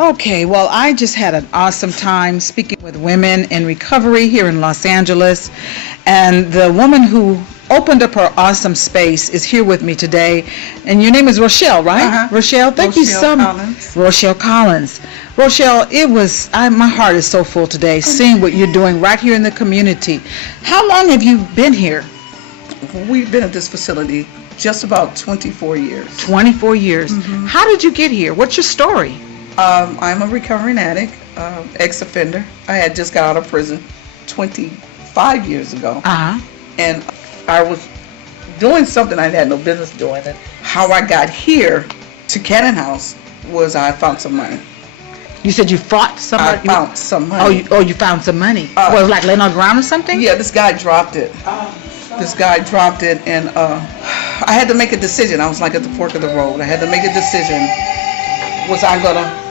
Okay, well, I just had an awesome time speaking with women in recovery here in Los Angeles. And the woman who opened up her awesome space is here with me today. And your name is Rochelle, right? Rochelle, thank you so much. Rochelle Collins. Rochelle, my heart is so full today seeing what you're doing right here in the community. How long have you been here? We've been at this facility just about 24 years. 24 years. How did you get here? What's your story? I'm a recovering addict, ex-offender. I had just got out of prison 25 years ago. And I was doing something I had no business doing. And how I got here to Cannon House was I found some money. You said you fought somebody? I found some money. You found some money. Was it like laying on the ground or something? Yeah, this guy dropped it. This guy dropped it, and I had to make a decision. I was like at the fork of the road. I had to make a decision. Was I going to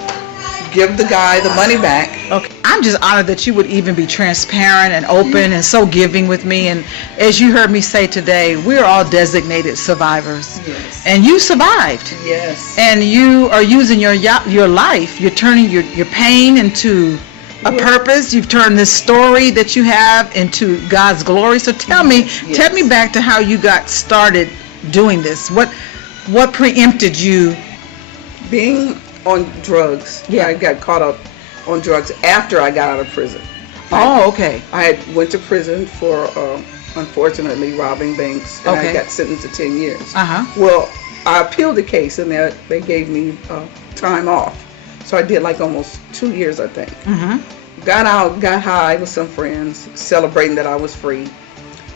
give the guy the money back? Okay. I'm just honored that you would even be transparent and open and so giving with me. And as you heard me say today, we're all designated survivors. Yes. And you survived. Yes. And you are using your life. You're turning your pain into a purpose. You've turned this story that you have into God's glory. So tell me back to how you got started doing this. What preempted you? Being on drugs. I got caught up on drugs after I got out of prison. Okay. I had went to prison for unfortunately robbing banks, and I got sentenced to 10 years. Well, I appealed the case, and they gave me time off. So I did like almost 2 years, I think. Got out, got high with some friends, celebrating that I was free.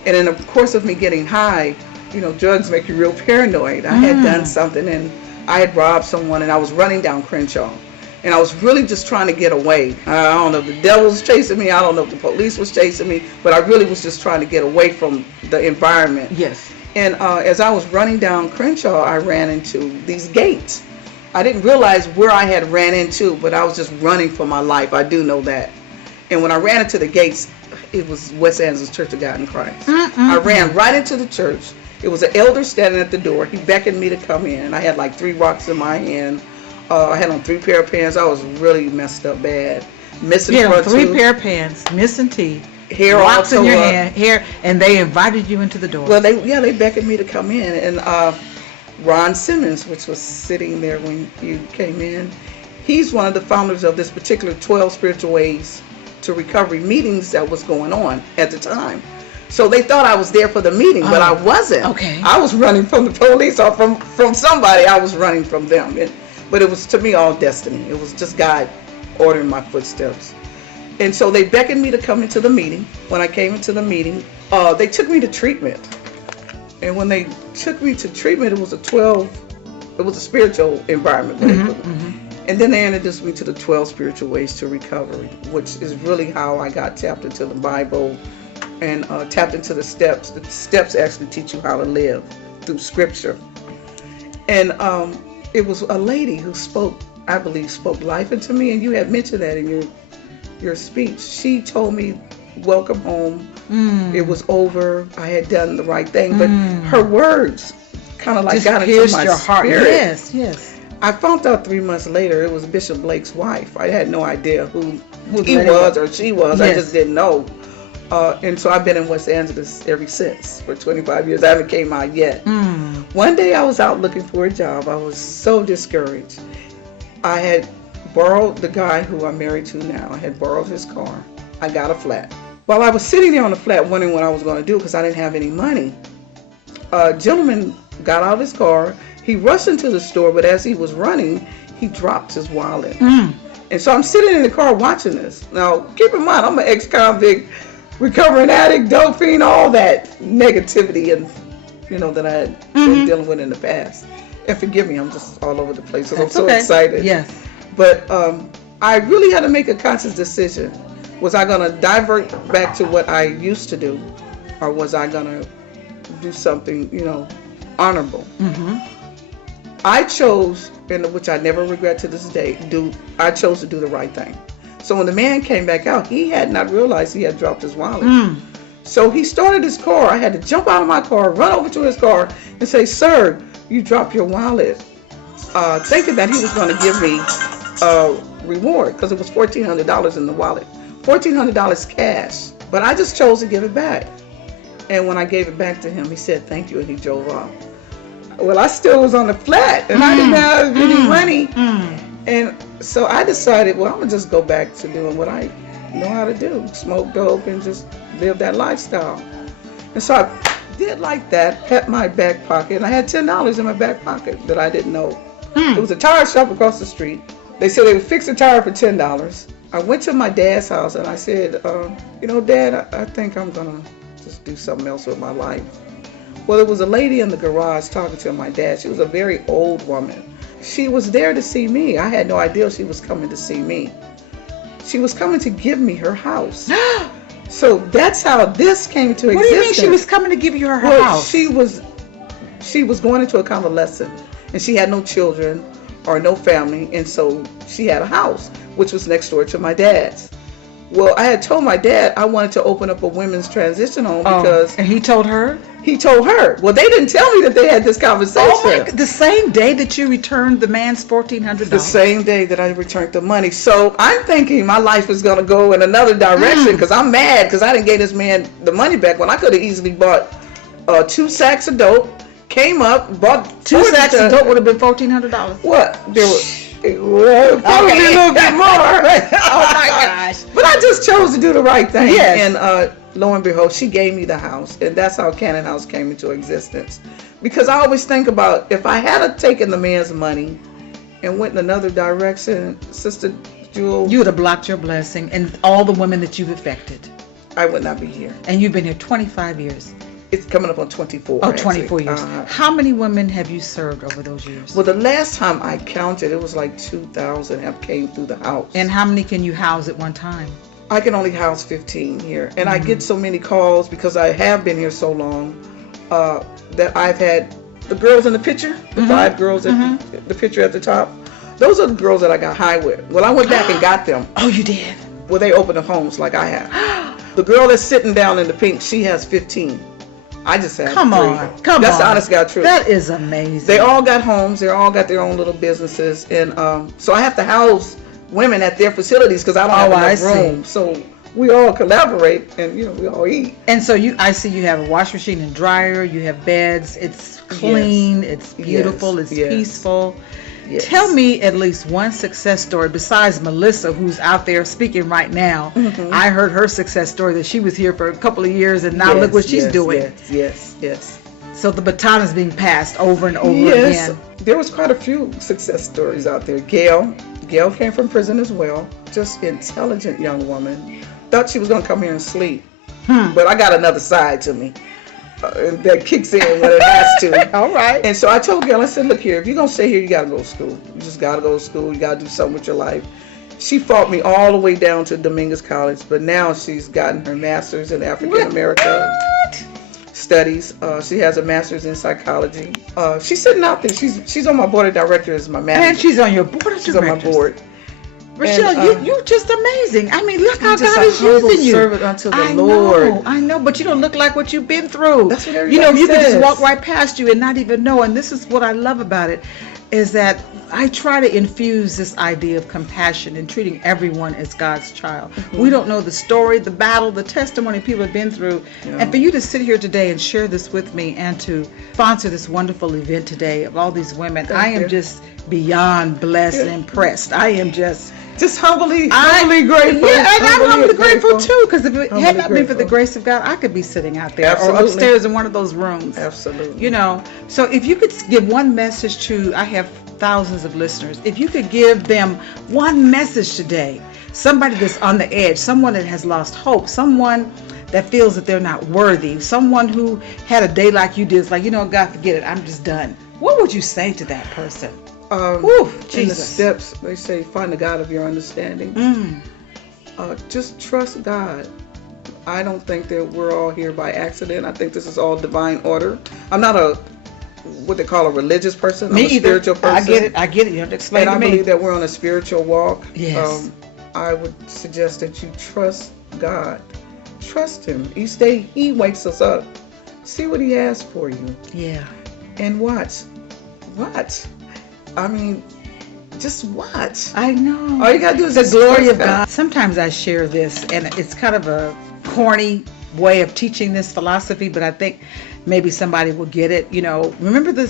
And in the course of me getting high, drugs make you real paranoid. I had done something, and I had robbed someone, and I was running down Crenshaw. And I was really just trying to get away. I don't know if the devil was chasing me. I don't know if the police was chasing me. But I really was just trying to get away from the environment. Yes. And as I was running down Crenshaw, I ran into these gates. I didn't realize where I had ran into, but I was just running for my life. I do know that. And when I ran into the gates, it was West Angeles Church of God in Christ. I ran right into the church. It was an elder standing at the door. He beckoned me to come in. I had like 3 rocks in my hand. I had on 3 pair of pants. I was really messed up bad. Missing front 3 tooth. pair of pants, missing teeth, hair rocks in your hand, hair, and they invited you into the door. Well, they beckoned me to come in. And Ron Simmons, which was sitting there when you came in, he's one of the founders of this particular 12 Spiritual Ways to Recovery meetings that was going on at the time. So they thought I was there for the meeting, but I wasn't. Okay. I was running from the police or from somebody. I was running from them. But it was, to me, all destiny. It was just God ordering my footsteps. And so they beckoned me to come into the meeting. When I came into the meeting, they took me to treatment. And when they took me to treatment, it was a spiritual environment. And then they introduced me to the 12 Spiritual Ways to Recovery, which is really how I got tapped into the Bible and tapped into the steps. The steps actually teach you how to live through Scripture. And it was a lady who spoke life into me, and you had mentioned that in your speech. She told me, welcome home. It was over. I had done the right thing. But her words kind of like just got into my your heart. spirit. Yes. I found out 3 months later it was Bishop Blake's wife. I had no idea who he was or she was. Yes. I just didn't know. And so I've been in West Angeles ever since for 25 years. I haven't came out yet. One day I was out looking for a job. I was so discouraged. I had borrowed the guy who I'm married to now. I had borrowed his car. I got a flat. While I was sitting there on the flat wondering what I was going to do because I didn't have any money, a gentleman got out of his car. He rushed into the store, but as he was running, he dropped his wallet. And so I'm sitting in the car watching this. Now, keep in mind, I'm an ex-convict, recovering addict, dope fiend, all that negativity and that I had been dealing with in the past. And forgive me, I'm just all over the place because I'm so excited. Yes. But I really had to make a conscious decision. Was I going to divert back to what I used to do, or was I going to do something, honorable? I chose, and which I never regret to this day, I chose to do the right thing. So when the man came back out, he had not realized he had dropped his wallet. So he started his car. I had to jump out of my car, run over to his car, and say, "Sir, you dropped your wallet." Thinking that he was going to give me reward because it was $1,400 in the wallet, $1,400 cash. But I just chose to give it back. And when I gave it back to him, he said thank you, and he drove off. Well, I still was on the flat, and I didn't have any money. And so I decided, well, I'm going to just go back to doing what I know how to do, smoke dope and just live that lifestyle. And so I did like that, had my back pocket, and I had $10 in my back pocket that I didn't know. There was a tire shop across the street. They said they would fix a tire for $10. I went to my dad's house and I said, you know, Dad, I think I'm going to just do something else with my life. Well, there was a lady in the garage talking to my dad. She was a very old woman. She was there to see me. I had no idea she was coming to see me. She was coming to give me her house. So that's how this came to existence. What do you mean she was coming to give you her house? She was going into a convalescent, and she had no children or no family, and so she had a house, which was next door to my dad's. Well, I had told my dad I wanted to open up a women's transition home because... And he told her? He told her. Well, they didn't tell me that they had this conversation. Oh, the same day that you returned the man's $1,400? The same day that I returned the money. So I'm thinking my life is going to go in another direction because I'm mad because I didn't give this man the money back when I could have easily bought 2 sacks of dope, came up, bought 2 sacks of dope would have been $1,400. What? There was... Well, probably a little bit more. Oh my gosh. But I just chose to do the right thing. Yes. And lo and behold, she gave me the house. And that's how Cannon House came into existence. Because I always think about if I had taken the man's money and went in another direction, Sister Jewel, you would have blocked your blessing and all the women that you've affected. I would not be here. And you've been here 25 years. It's coming up on 24. Oh, 24 years. How many women have you served over those years? Well, the last time I counted, it was like 2,000 have came through the house. And how many can you house at one time? I can only house 15 here. And I get so many calls because I have been here so long that I've had the girls in the picture, the 5 girls in the picture at the top. Those are the girls that I got high with. Well, I went back and got them. Oh, you did? Well, they opened up homes like I have. The girl that's sitting down in the pink, she has 15. I just have 3. Come on. That's the honest God truth. That is amazing. They all got homes. They all got their own little businesses. And so I have to house women at their facilities because I don't have enough room. So we all collaborate and, you know, we all eat. And so I see you have a wash machine and dryer. You have beds. It's clean. Yes. It's beautiful. It's peaceful. Yes. Tell me at least one success story besides Melissa, who's out there speaking right now. I heard her success story that she was here for a couple of years and now look what she's doing. Yes. So the baton is being passed over and over again. There was quite a few success stories out there. Gail came from prison as well. Just intelligent young woman. Thought she was going to come here and sleep. But I got another side to me. That kicks in when it has to. All right. And so I told Gail, I said, look here, if you're going to stay here, you got to go to school. You just got to go to school. You got to do something with your life. She fought me all the way down to Dominguez College, but now she's gotten her master's in African American studies. She has a master's in psychology. She's sitting out there. She's on my board of directors as my manager. And she's on your board of directors. She's on my board. Rochelle, you're just amazing. I mean, look how God is using you. Servant unto the Lord. I know, but you don't look like what you've been through. That's what everybody you can says. just walk right past you and not even know. And this is what I love about it, is that I try to infuse this idea of compassion and treating everyone as God's child. We don't know the story, the battle, the testimony people have been through. And for you to sit here today and share this with me and to sponsor this wonderful event today of all these women, I am just beyond blessed and impressed. I am just humbly grateful. Yeah, and I'm humbly grateful too, because if it had not been for the grace of God, I could be sitting out there or upstairs in one of those rooms. Absolutely. You know, so if you could give one message to, I have thousands of listeners, if you could give them one message today, somebody that's on the edge, someone that has lost hope, someone that feels that they're not worthy, someone who had a day like you did, it's like, you know, God, forget it, I'm just done. What would you say to that person? In the steps, they say, find the God of your understanding. Just trust God. I don't think that we're all here by accident. I think this is all divine order. I'm not what they call a religious person. I'm a spiritual person. I get it. You have to explain to me. And I believe that we're on a spiritual walk. Yes. I would suggest that you trust God. Trust Him. Each day He wakes us up. See what He has for you. Yeah. And watch. I mean, Just watch. I know. All you gotta do is The just glory trust of God. Sometimes I share this, and it's kind of a corny way of teaching this philosophy, but I think maybe somebody will get it. You know, remember the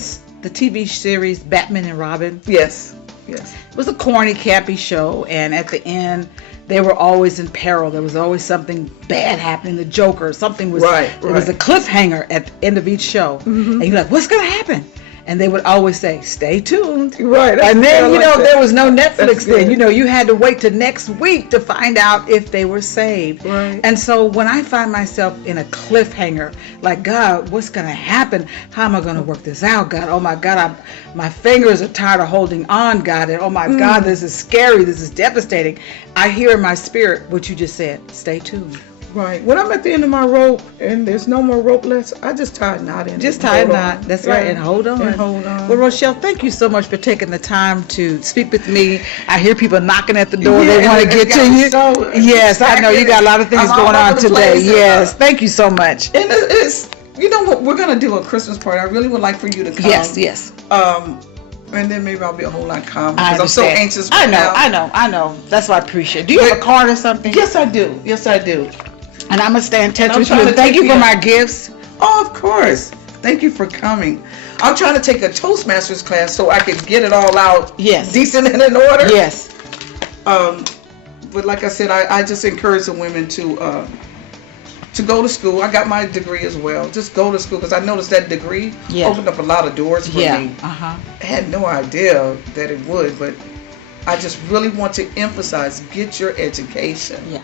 TV series Batman and Robin? Yes. Yes. It was a corny, campy show, and at the end, they were always in peril. There was always something bad happening. The Joker, something was. Right. There was a cliffhanger at the end of each show, and you're like, "What's gonna happen?" And they would always say, "Stay tuned." Right. And then, there was no Netflix That's then. good. You had to wait till next week to find out if they were saved. Right. And so when I find myself in a cliffhanger, like, God, what's going to happen? How am I going to work this out, God? Oh, my God, my fingers are tired of holding on, God. And oh, my God, this is scary. This is devastating. I hear in my spirit what you just said. Stay tuned. Right. When I'm at the end of my rope and there's no more rope left, I just tie a knot in it. Just tie a knot. That's right. And hold on. And hold on. Well, Rochelle, thank you so much for taking the time to speak with me. I hear people knocking at the door. They want to get to you. Yes, I know. You got a lot of things going on today. Yes. Thank you so much. And it's, you know what? We're going to do a Christmas party. I really would like for you to come. Yes. And then maybe I'll be a whole lot calmer I because I'm so understand. anxious right now. I know. That's what I appreciate. Do you have a card or something? Yes, I do. Yes, I do. And I'm going to stay in touch I'm with you. trying And to thank you take for the- my gifts. Oh, of course. Thank you for coming. I'm trying to take a Toastmasters class so I can get it all out Yes. decent and in order. Yes. But like I said, I just encourage the women to go to school. I got my degree as well. Just go to school because I noticed that degree opened up a lot of doors for me. I had no idea that it would, but I just really want to emphasize, get your education. Yeah.